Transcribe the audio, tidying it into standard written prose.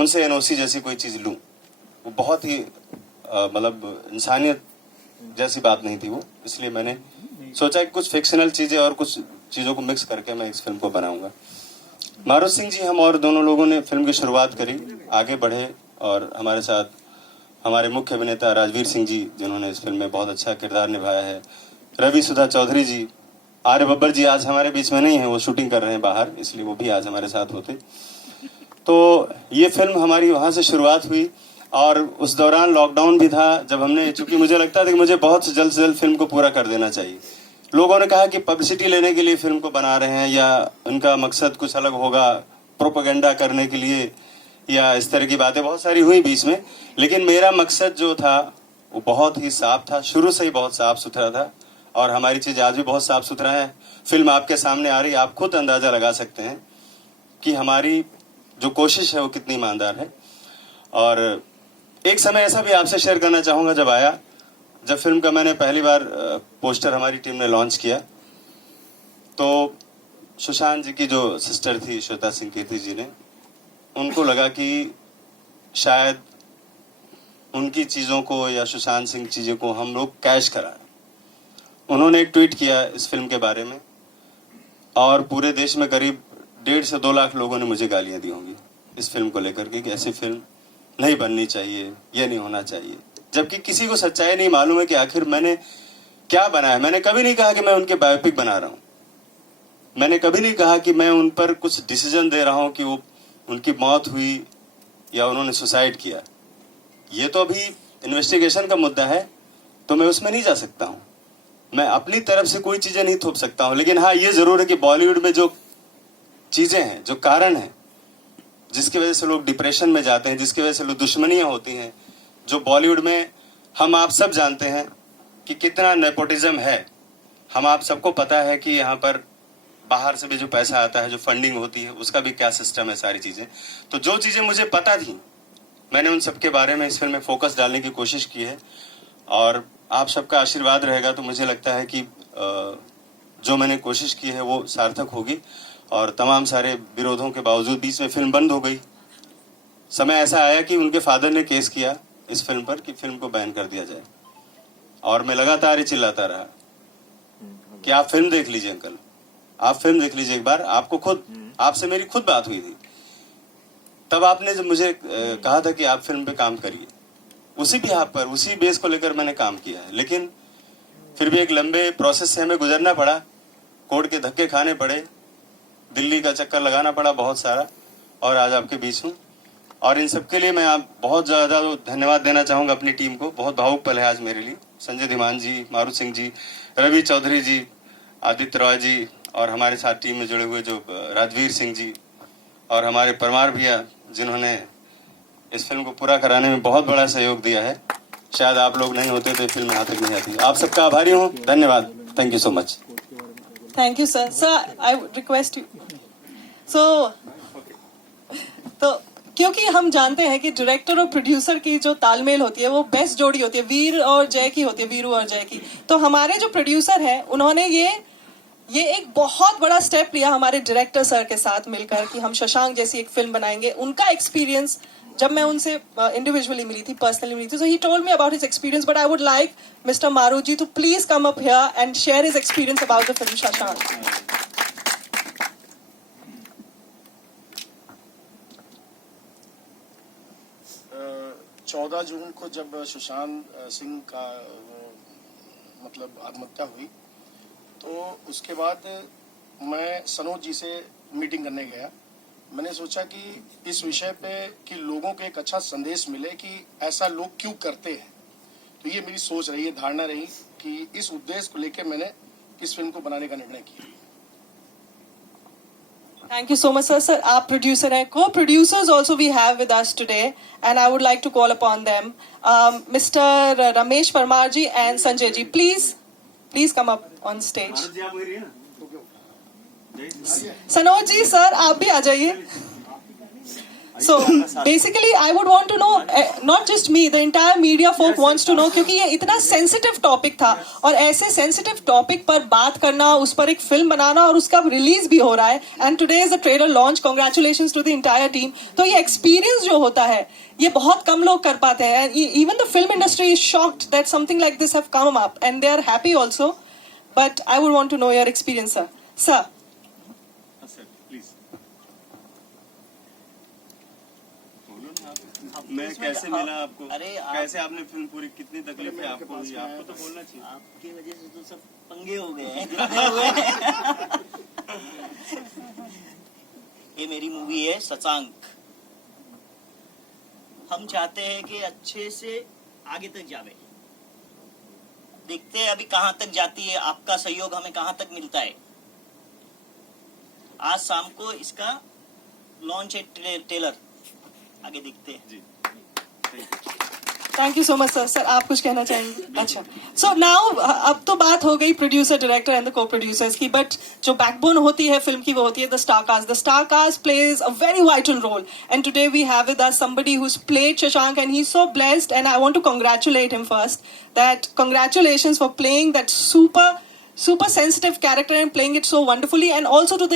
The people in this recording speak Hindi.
उनसे एनओसी जैसी कोई चीज़ लूँ। वो बहुत ही मतलब इंसानियत जैसी बात नहीं थी वो, इसलिए मैंने सोचा कि कुछ फिक्शनल चीज़ें और कुछ चीज़ों को मिक्स करके मैं इस फिल्म को बनाऊंगा। मारुति सिंह जी, हम और दोनों लोगों ने फिल्म की शुरुआत करी, आगे बढ़े, और हमारे साथ हमारे मुख्य अभिनेता राजवीर सिंह जी, जिन्होंने इस फिल्म में बहुत अच्छा किरदार निभाया है, रवि सुधा चौधरी जी, आर्य बब्बर जी आज हमारे बीच में नहीं है, वो शूटिंग कर रहे हैं बाहर, इसलिए वो भी आज हमारे साथ होते। तो ये फिल्म हमारी वहाँ से शुरुआत हुई, और उस दौरान लॉकडाउन भी था, जब हमने, चूंकि मुझे लगता था कि मुझे बहुत से जल्द फिल्म को पूरा कर देना चाहिए। लोगों ने कहा कि पब्लिसिटी लेने के लिए फिल्म को बना रहे हैं, या उनका मकसद कुछ अलग होगा, प्रोपेगेंडा करने के लिए, या इस तरह की बातें बहुत सारी हुई बीच में। लेकिन मेरा मकसद जो था वो बहुत ही साफ था, शुरू से ही बहुत साफ सुथरा था, और हमारी चीज़ आज भी बहुत साफ सुथरा है। फिल्म आपके सामने आ रही, आप खुद अंदाज़ा लगा सकते हैं कि हमारी जो कोशिश है वो कितनी ईमानदार है। और एक समय ऐसा भी आपसे शेयर करना चाहूँगा जब आया, जब फिल्म का मैंने पहली बार पोस्टर हमारी टीम ने लॉन्च किया, तो सुशांत जी की जो सिस्टर थी श्वेता सिंह कीर्ति जी ने, उनको लगा कि शायद उनकी चीज़ों को या सुशांत सिंह चीज़ों को हम लोग कैश कराएं। उन्होंने एक ट्वीट किया इस फिल्म के बारे में, और पूरे देश में करीब 1.5 से 2 लाख लोगों ने मुझे गालियां दी होंगी इस फिल्म को लेकर के, कि ऐसी फिल्म नहीं बननी चाहिए, ये नहीं होना चाहिए। जबकि किसी को सच्चाई नहीं मालूम है कि आखिर मैंने क्या बनाया। मैंने कभी नहीं कहा कि मैं उनके बायोपिक बना रहा हूँ, मैंने कभी नहीं कहा कि मैं उन पर कुछ डिसीजन दे रहा हूँ कि वो उनकी मौत हुई या उन्होंने सुसाइड किया। ये तो अभी इन्वेस्टिगेशन का मुद्दा है, तो मैं उसमें नहीं जा सकता हूँ, मैं अपनी तरफ से कोई चीज़ें नहीं थोप सकता हूँ। लेकिन हाँ, ये ज़रूर है कि बॉलीवुड में जो चीज़ें हैं, जो कारण हैं जिसकी वजह से लोग डिप्रेशन में जाते हैं, जिसकी वजह से लोग दुश्मनियाँ होती हैं, जो बॉलीवुड में हम आप सब जानते हैं कि कितना नेपोटिज्म है। हम आप सबको पता है कि यहाँ पर बाहर से भी जो पैसा आता है, जो फंडिंग होती है, उसका भी क्या सिस्टम है, सारी चीज़ें। तो जो चीज़ें मुझे पता थी, मैंने उन सब के बारे में इस फिल्म में फोकस डालने की कोशिश की है, और आप सबका आशीर्वाद रहेगा तो मुझे लगता है कि जो मैंने कोशिश की है वो सार्थक होगी। और तमाम सारे विरोधों के बावजूद बीच में फिल्म बंद हो गई। समय ऐसा आया कि उनके फादर ने केस किया इस फिल्म पर कि फिल्म को बैन कर दिया जाए, और मैं लगातार ही चिल्लाता रहा कि आप फिल्म देख लीजिए अंकल, आप फिल्म देख लीजिए एक बार, आपको खुद, आपसे मेरी खुद बात हुई थी, तब आपने जब मुझे कहा था कि आप फिल्म पे काम करिए, उसी बिहाफ पर, उसी बेस को लेकर मैंने काम किया है। लेकिन फिर भी एक लंबे प्रोसेस से हमें गुजरना पड़ा, कोर्ट के धक्के खाने पड़े, दिल्ली का चक्कर लगाना पड़ा बहुत सारा, और आज आपके बीच हूँ। और इन सब के लिए मैं आप बहुत ज़्यादा धन्यवाद देना चाहूँगा अपनी टीम को। बहुत भावुक पल है आज मेरे लिए। संजय धीमान जी, मारुति सिंह जी, रवि चौधरी जी, आदित्य रॉय जी, और हमारे साथ टीम में जुड़े हुए जो राजवीर सिंह जी, और हमारे परमार भैया, जिन्होंने इस फिल्म को पूरा कराने में बहुत बड़ा सहयोग दिया है। शायद आप लोग नहीं होते तो फिल्म यहाँ तक नहीं आती। आप सबका आभारी हूँ, धन्यवाद, thank you so much. Thank you sir. Sir I request you, तो क्योंकि हम जानते हैं कि डायरेक्टर और प्रोड्यूसर की जो तालमेल होती है वो बेस्ट जोड़ी होती है, वीर और जय की होती है, वीरू और जय की। तो हमारे जो प्रोड्यूसर हैं उन्होंने ये एक बहुत बड़ा स्टेप लिया हमारे डायरेक्टर सर के साथ मिलकर कि हम शशांक जैसी एक फिल्म बनाएंगे। उनका एक्सपीरियंस, जब मैं उनसे इंडिविजुअली मिली थी, पर्सनली मिली थी, so he told me about his experience, but I would like Mr. Maru ji to please come up here and share his experience about the film Shashank. 14 जून को जब सुशांत सिंह का मतलब आत्महत्या हुई, तो उसके बाद मैं सनोज जी से मीटिंग करने गया। मैंने सोचा कि इस विषय पे कि लोगों को एक अच्छा संदेश मिले कि ऐसा लोग क्यों करते हैं। तो ये मेरी सोच रही है, धारणा रही कि इस उद्देश्य को लेकर मैंने इस फिल्म को बनाने का निर्णय किया। Thank you so much, sir. Sir, आप प्रोड्यूसर हैं, co-producers also we have with us today, and I would like to call upon them, Mr. Ramesh Parmar ji and Sanjay ji. Please come up on stage. Sanoj ji, sir आप भी आ जाइए। So basically, I would want to know, not just me, the entire media folk wants to know, क्योंकि ये इतना sensitive topic था और ऐसे sensitive topic पर बात करना, उस पर एक फिल्म बनाना और उसका रिलीज भी हो रहा है. And today is the trailer launch. Congratulations to the entire team. तो ये experience जो होता है, ये बहुत कम लोग कर पाते हैं. And even the film industry is shocked that something like this have come up, and they are happy also. But I would want to know your experience, sir. Sir. Sir please मैं कैसे मिला आपको? अरे कैसे आपने फिल्म पूरी, कितनी तकलीफें आपको हुई? आपको तो बोलना चाहिए. आपकी वजह से तो सब पंगे हो गए हैं जितने हुए हैं. ये मेरी मूवी है सचांक. हम चाहते हैं कि अच्छे से आगे तक जावे. देखते हैं अभी कहाँ तक जाती है. आपका सहयोग हमें कहाँ तक मिलता है. आज शाम को इसका लॉन्च है ट्रेलर. आगे देखते हैं. जी thank you so much sir. Sir आप कुछ कहना चाहेंगे? अच्छा, सो नाउ अब तो बात हो गई producer, director and the co producers की, बट जो बैकबोन होती है फिल्म की वो होती है the star cast. The star cast plays a very vital role, and today we have with us somebody who's played Shashank, and he's so blessed, and I want to congratulate him first. That congratulations for playing that super sensitive character and playing it so wonderfully, and also to the